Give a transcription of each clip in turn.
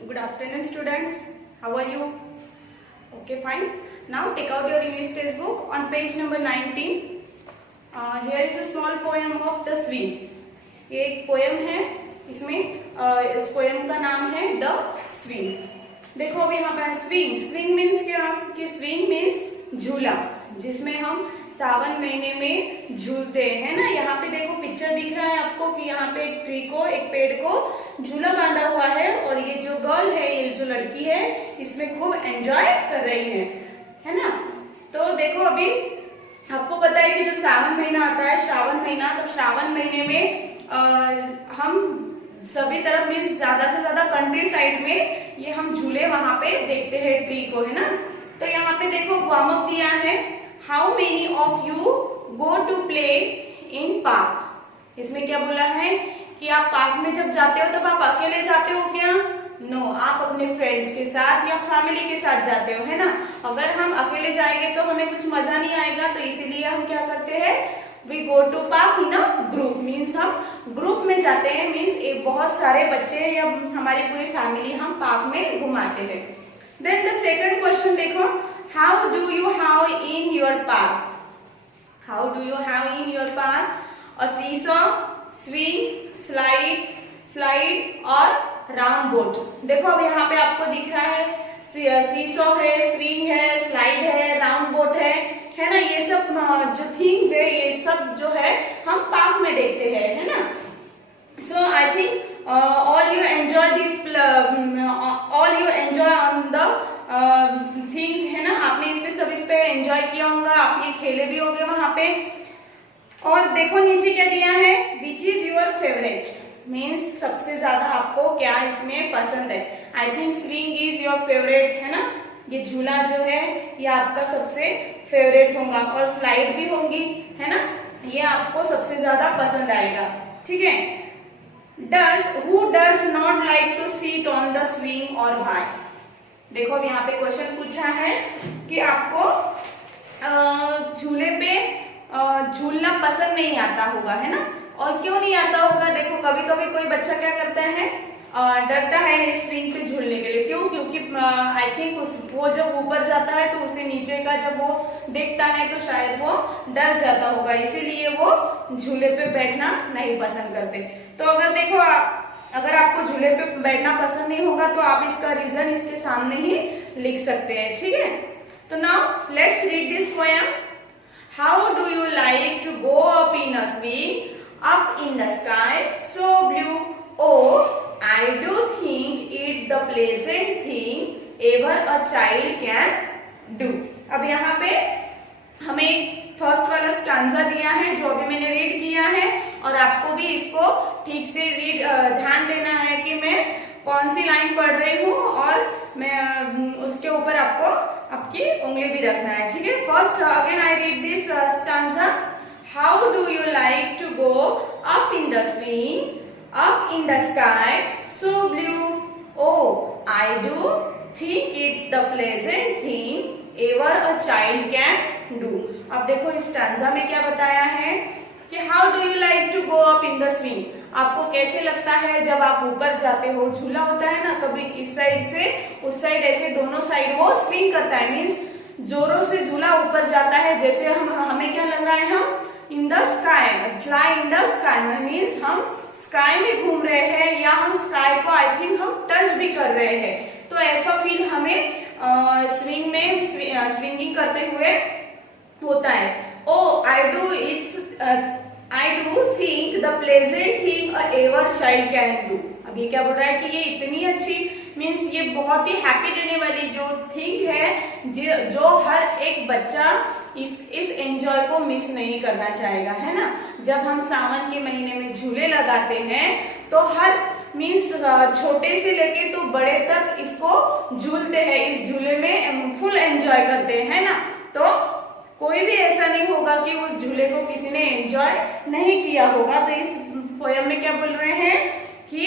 Good afternoon, students. How are you? Okay, fine. Now take out your English textbook on page number 19. Here is a small poem of the swing. ये एक poem है. इसमें इस poem का नाम है the swing. देखो अभी यहाँ पर स्विंग. स्विंग मीन्स क्या? कि स्विंग मीन्स झूला, जिसमें हम सावन महीने में झूलते हैं ना. यहाँ पे देखो पिक्चर दिख रहा है आपको कि यहाँ पे एक ट्री को, एक पेड़ को झूला बांधा हुआ है और ये जो गर्ल है, ये जो लड़की है, इसमें खूब एंजॉय कर रही है ना. तो देखो अभी आपको पता है कि जब सावन महीना आता है, श्रावण महीना, तब श्रावण महीने में हम सभी तरफ मीन्स ज्यादा से ज्यादा कंट्री साइड में ये हम झूले वहां पे देखते हैं ट्री को, है ना. तो यहाँ पे देखो वार्म अप दिया है. How many of you go to play in park. इसमें क्या बोला है कि आप पार्क में जब जाते हो तब आप अकेले जाते हो क्या? नो, आप अपने फ्रेंड्स के साथ या फैमिली के साथ जाते हो, है ना. अगर हम अकेले जाएंगे तो हमें कुछ मजा नहीं आएगा, तो इसीलिए हम क्या करते हैं, we go to park in a group. Means हम ग्रुप में जाते हैं. मीन्स एक बहुत सारे बच्चे या हमारी पूरी फैमिली हम पार्क में घुमाते हैं. देन द सेकंड क्वेश्चन देखो, how do you have in your park. How do you have in your park? A seesaw, swing, slide और राउंड बोट. देखो अब यहाँ पे आपको दिख रहा है सीसॉ है, स्विंग है, स्लाइड है, राउंड बोट है ना. ये सब जो थिंग्स है, ये सब जो है हम पार्क में देखते हैं, है ना. So I think all you enjoy this, all you enjoy on the things, है ना. आपने इस पे एंजॉय किया होगा, आप ये खेले भी होंगे वहां पे. और देखो नीचे क्या दिया है, which is your favourite. Means सबसे ज्यादा आपको क्या इसमें पसंद है. I think swing is your favourite, है ना. ये झूला जो है ये आपका सबसे फेवरेट होगा, और स्लाइड भी होंगी, है ना. ये आपको सबसे ज्यादा पसंद आएगा, ठीक है. Who does not like to seat on the swing और व्हाई. देखो अब यहाँ पे क्वेश्चन पूछा है कि आपको झूले पे झूलना पसंद नहीं आता होगा, है ना. और क्यों नहीं आता होगा? देखो कभी कभी कोई बच्चा क्या करता है, डरता है इस स्विंग पे झूलने के लिए. क्यों? क्योंकि आई थिंक वो जब ऊपर जाता है तो उसे नीचे का जब वो देखता है तो शायद वो डर जाता होगा, इसीलिए वो झूले पे बैठना नहीं पसंद करते. तो अगर देखो अगर आपको झूले पे बैठना पसंद नहीं होगा तो आप इसका रीजन इसके सामने ही लिख सकते हैं, ठीक है. तो now let's read this poem. How do you like to go up in a swing, up in the sky so blue, oh I do think it the pleasant thing ever a child can do. अब यहाँ पे हमें first वाला stanza दिया है जो अभी मैंने रीड किया है, और आपको भी इसको ठीक से ध्यान देना है कि मैं कौन सी लाइन पढ़ रही हूँ, और मैं उसके ऊपर आपको आपकी उंगली भी रखना है, ठीक है. First again I read this stanza. How do you like to go up in the swing, up in the sky, so blue? Oh, I do think it the pleasant thing ever a child can do. अब देखो इस stanza में क्या बताया है कि how do you like to go up in the swing? आपको कैसे लगता है जब आप ऊपर जाते हो. झूला होता है ना, कभी इस साइड से उस साइड, ऐसे दोनों साइड वो स्विंग करता है. मीन्स जोरों से झूला ऊपर जाता है. जैसे हमें क्या लग रहा है, हम in the sky, fly in the sky. Means हम स्काई में घूम रहे हैं, या हम स्काई को आई थिंक हम टच भी कर रहे हैं. तो ऐसा फील हमें स्विंग में स्विंगिंग करते हुए होता है. Oh I do think the pleasant thing a ever child can do. अब ये क्या बोल रहा है कि ये इतनी अच्छी, मीन्स ये बहुत ही हैप्पी देने वाली जो थिंग है, जो हर एक बच्चा इस एंजॉय को मिस नहीं करना चाहेगा, है ना. जब हम सावन के महीने में झूले लगाते हैं तो हर मीन्स छोटे से लेके तो बड़े तक इसको झूलते हैं, इस झूले में फुल एंजॉय करते हैं, है ना. तो कोई भी ऐसा नहीं होगा कि उस झूले को किसी ने एंजॉय नहीं किया होगा. तो इस पोएम में क्या बोल रहे हैं कि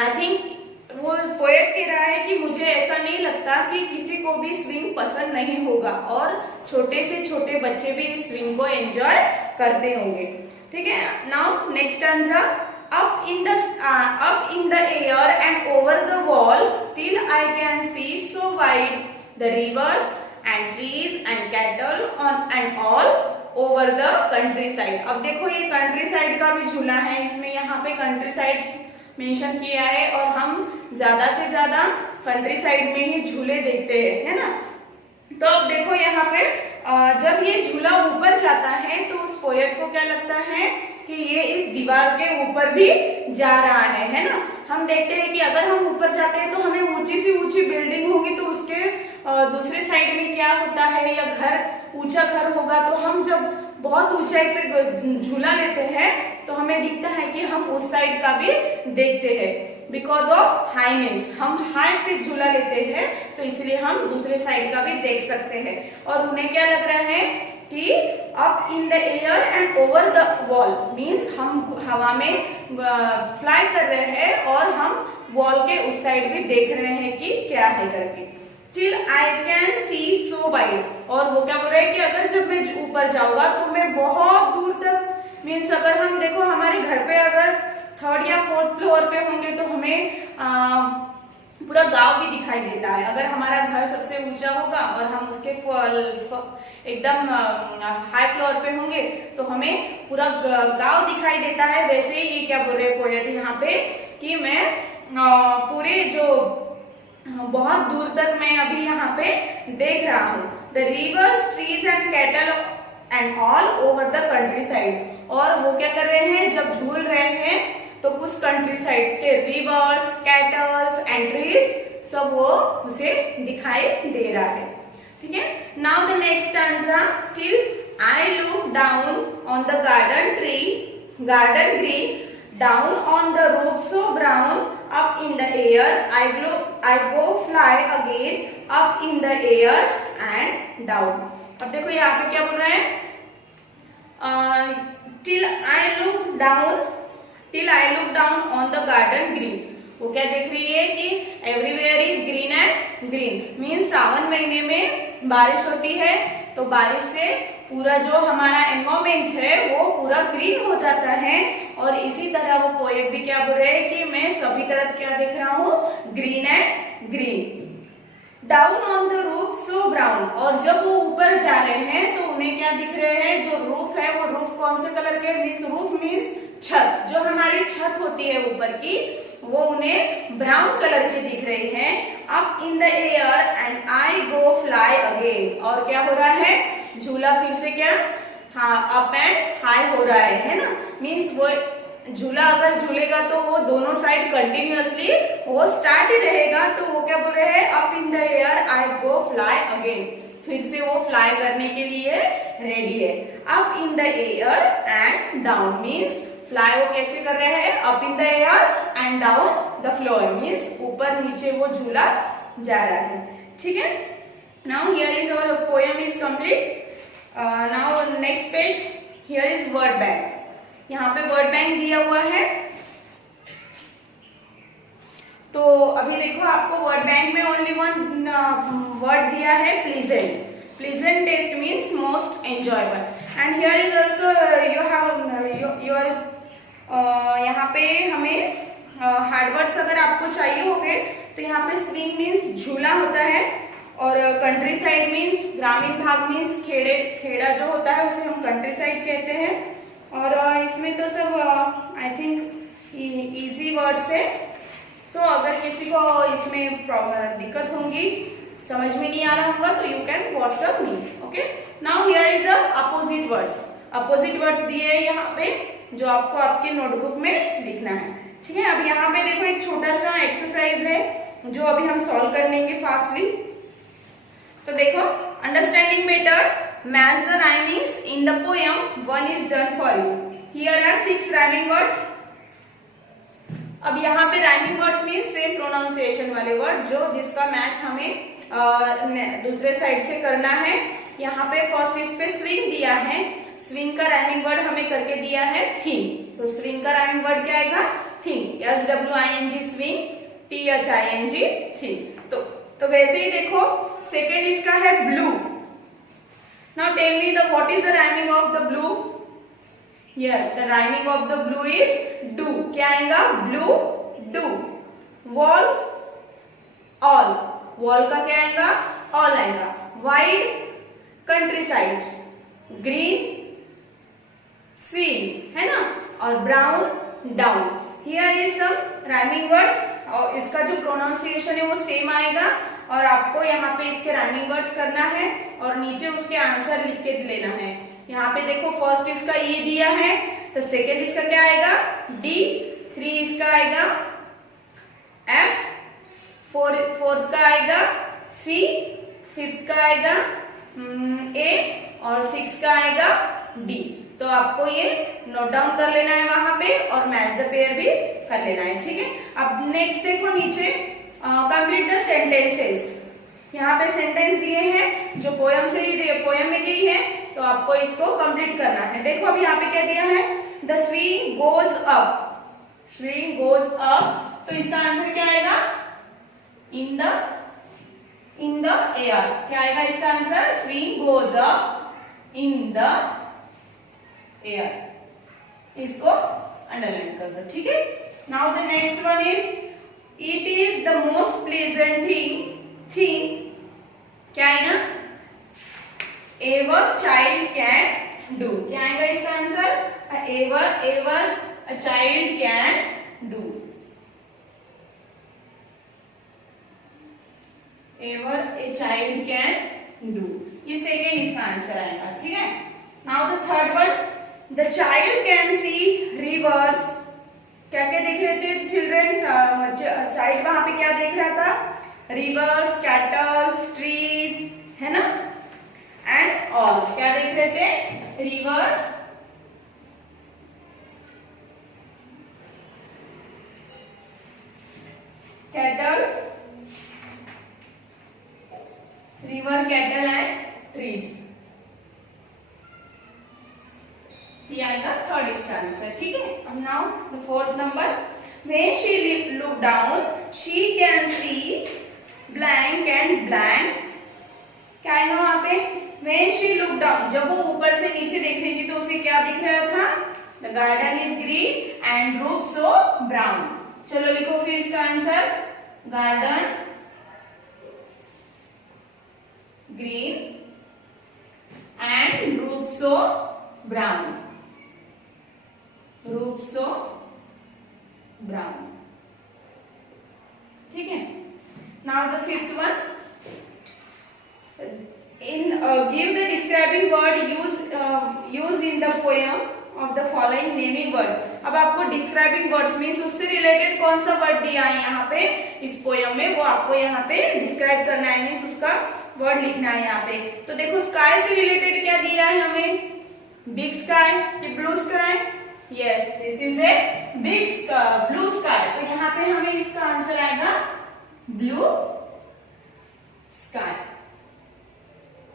आई थिंक वो पोएट कह रहा है कि मुझे ऐसा नहीं लगता कि किसी को भी स्विंग पसंद नहीं होगा, और छोटे से छोटे बच्चे भी इस स्विंग को एंजॉय करते होंगे, ठीक है. Now next answer. up in the air and over the wall till I can see so wide the rivers and trees and cattle on and all over the countryside। अब देखो ये countryside का भी झूला है, इसमें यहाँ पे countryside मेंशन किया है और हम ज्यादा से ज्यादा countryside में ही झूले देखते हैं, है ना। तो अब देखो यहाँ पे जब ये झूला ऊपर जाता है तो उस पोएट को क्या लगता है कि ये इस दीवार के ऊपर भी जा रहा है ना। हम देखते हैं कि अगर हम ऊपर जाते हैं तो हमें ऊंची सी ऊंची बिल्डिंग होगी तो उसके दूसरे साइड में क्या होता है, या घर ऊंचा घर होगा तो हम जब बहुत ऊंचाई पे झूला लेते हैं तो हमें दिखता है कि हम उस साइड का भी देखते हैं। बिकॉज ऑफ हाईनेस, हम हाइट पे झूला लेते हैं तो इसलिए हम दूसरे साइड का भी देख सकते हैं। और उन्हें क्या लग रहा है कि up in the air and over the wall means हम हवा में फ्लाई कर रहे हैं और हम वॉल के उस साइड भी देख रहे हैं कि क्या है करके। Till I can see so wide, और वो क्या बोल रहे हैं कि अगर जब मैं ऊपर जाऊंगा तो मैं बहुत दूर तक, मीन्स अगर हम देखो हमारे घर पे अगर 3rd या 4th फ्लोर पे होंगे तो हमें पूरा गांव भी दिखाई देता है। अगर हमारा घर सबसे ऊंचा होगा और हम उसके एकदम हाई फ्लोर पे होंगे तो हमें पूरा गांव दिखाई देता है। वैसे ही ये क्या बोल रहे हैं पोएट यहाँ पे कि मैं पूरे जो बहुत दूर तक मैं अभी यहाँ पे देख रहा हूँ। The reverse, trees and cattle and all over the country side. और वो क्या कर रहे हैं, जब झूल रहे हैं तो उस कंट्री साइड के रिवर्स, कैटल्स एंड ट्रीज सब वो उसे दिखाई दे रहा है। ठीक है। Now the next stanza, till I look down on the garden green, down on the roof so brown, up in the air I go fly again, up in the air and down। अब देखो यहाँ पे क्या बोल रहे हैं, till I look down on the garden green। वो क्या देख रही है कि everywhere is green and green means सावन महीने में बारिश होती है तो बारिश से पूरा जो हमारा एनवायरमेंट है वो पूरा ग्रीन हो जाता है। और इसी तरह वो पोएट भी क्या बोल रहे हैं कि मैं सभी तरफ क्या देख रहा हूँ, green and green. Down on the roof so brown, और जब वो ऊपर जा रहे हैं तो उन्हें क्या दिख रहे हैं, जो रूफ है वो रूफ कौन से कलर के, रूफ मीन्स छत, जो हमारी छत होती है ऊपर की वो उन्हें ब्राउन कलर की दिख रही है। Up in the air and I go fly again, और क्या हो रहा है, झूला फिर से क्या, हाँ अप एंड हाई हो रहा है ना। मीन्स वो झूला अगर झूलेगा तो वो दोनों साइड कंटिन्यूअसली वो स्टार्ट ही रहेगा। तो वो क्या बोल रहे हैं, up in the air I go fly again, फिर से वो फ्लाई करने के लिए रेडी है। Up in the air and down means fly वो कैसे कर रहे हैं, up in the air and down the floor means ऊपर नीचे वो झूला जा रहा है। ठीक है। Now here is our poem is complete. Now next page, here is word bank. यहाँ पे वर्ड बैंक दिया हुआ है। तो अभी देखो आपको वर्ड बैंक में ओनली वन वर्ड दिया है, pleasant. Pleasant taste means most enjoyable. And here is also you have your, यहाँ पे हमें हार्ड वर्ड्स अगर आपको चाहिए होंगे तो यहाँ पे स्विंग मीन्स झूला होता है, और कंट्री साइड मीन्स ग्रामीण भाग मीन्स खेड़ा जो होता है उसे हम कंट्री साइड कहते हैं। और इसमें तो सब आई थिंक इजी वर्ड्स है। सो अगर किसी को इसमें दिक्कत होंगी, समझ में नहीं आ रहा होगा तो you can WhatsApp me. Okay. Now here is a opposite words. Opposite words दिए है यहाँ पे जो आपको आपके नोटबुक में लिखना है। ठीक है। अब यहाँ पे देखो एक छोटा सा एक्सरसाइज है जो अभी हम सॉल्व कर लेंगे फास्टली। तो देखो, understanding better, match the rhymings in the poem, one is done for you. Here are 6 rhyming words. अब यहाँ पे rhyming words means same pronunciation वाले वर्ड जो जिसका मैच हमें दूसरे साइड से करना है। यहाँ पे फर्स्ट इस पे स्विंग दिया है, स्विंग का राइमिंग वर्ड हमें करके दिया है थिंग। तो स्विंग का राइमिंग वर्ड क्या आएगा, thing. SWING swing, THING thing. तो वैसे ही देखो सेकेंड इसका है blue. Now tell me what is the rhyming of the blue? Yes, the rhyming of the blue is do. क्या आएगा? Blue, do. Wall, all. Wall का क्या आएगा? ऑल आएगा. Wide, countryside. ग्रीन, स्वीन, है ना. और brown, down. Here is some rhyming words. और इसका जो प्रोनाउंसिएशन है वो सेम आएगा और आपको यहाँ पे इसके राइमिंग वर्ड्स करना है और नीचे उसके आंसर लिख के लेना है. यहाँ पे देखो फर्स्ट इसका ई दिया है तो सेकेंड इसका क्या आएगा? डी. 3 इसका आएगा एफ. 4 का आएगा सी. 5th का आएगा ए और 6 का आएगा डी. तो आपको ये नोट डाउन कर लेना है वहां पे और मैच द पेयर भी कर लेना है. ठीक है. अब नेक्स्ट देखो नीचे कंप्लीट द सेंटेंसेस. यहाँ पे सेंटेंस दिए हैं जो पोयम से ही पोयम में गई है तो आपको इसको कंप्लीट करना है. देखो अभी यहाँ पे क्या दिया है? The swing goes up. Swing goes up. तो इसका आंसर क्या आएगा? In the air. क्या आएगा इसका answer? Swing goes up in the air. इसको अंडरलाइन कर दो. ठीक है. Now the next one is it is the most pleasant thing. क्या आएगा? Ever child can do. क्या आएगा इसका answer? Ever a child can do. Ever a child can do. ये सेकेंड इसका आंसर आएगा. ठीक है. Now the third one the child can see reverse. क्या क्या देख रहे थे चिल्ड्रन? चाइल्ड वहां पे क्या देख रहा था? रिवर्स, कैटल्स, ट्रीज, है ना. And all. क्या देख रहे थे? Reverse, cattle, river, cattle and trees. ये आएगा थर्ड इसका आंसर. ठीक है. अब now the fourth number when she look down she can see blank and blank. क्या आएगा वहां पे? When she look down. जब वो ऊपर से नीचे देख रही थी तो उसे क्या दिख रहा था? The garden is green and roof so brown. चलो लिखो फिर इसका answer. Garden green and roof so brown. Roof so brown. ठीक है. Now the fifth one in give the describing word use in the poem of the following naming word. अब आपको describing words means उससे related कौन सा word दिया है यहाँ पे इस पोयम में वो आपको यहाँ पे डिस्क्राइब करना है मींस उसका वर्ड लिखना है यहाँ पे. तो देखो स्काई से रिलेटेड क्या दिया है हमें? बिग स्काई कि blue sky? Yes, this is a big blue sky. तो यहाँ पे हमें इसका आंसर आएगा ब्लू स्काई.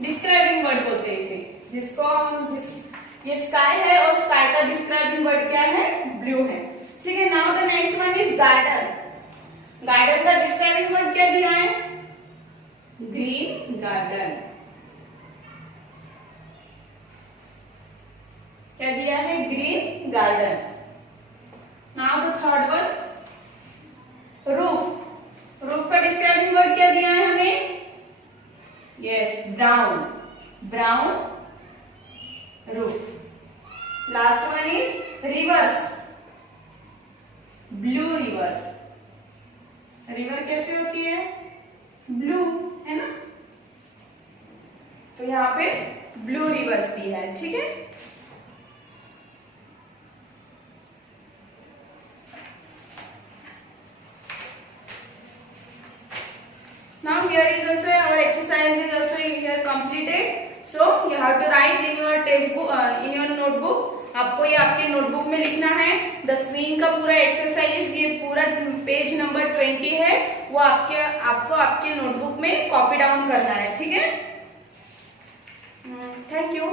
डिस्क्राइबिंग वर्ड बोलते हैं इसे जिसको ये स्काई है और स्काई का डिस्क्राइबिंग वर्ड क्या है? ब्लू है. ठीक है. Now the next one is garden. Garden का डिस्क्राइबिंग वर्ड क्या दिया है? Green garden. क्या दिया है? Green garden. Now the third one roof. Roof का डिस्क्राइबिंग वर्ड क्या दिया है हमें? Yes, brown. Brown roof. Last one is reverse. Blue reverse. River कैसे होती है? ब्लू, है ना. तो यहाँ पे ब्लू रिवर्स दी है. ठीक है. Now here is also our exercise is also here completed. So you have to write in your textbook in your notebook. आपको ये आपके नोटबुक में लिखना है. द स्विंग का पूरा एक्सरसाइज ये पूरा पेज नंबर 20 है वो आपको आपके नोटबुक में कॉपी डाउन करना है. ठीक है. Thank you.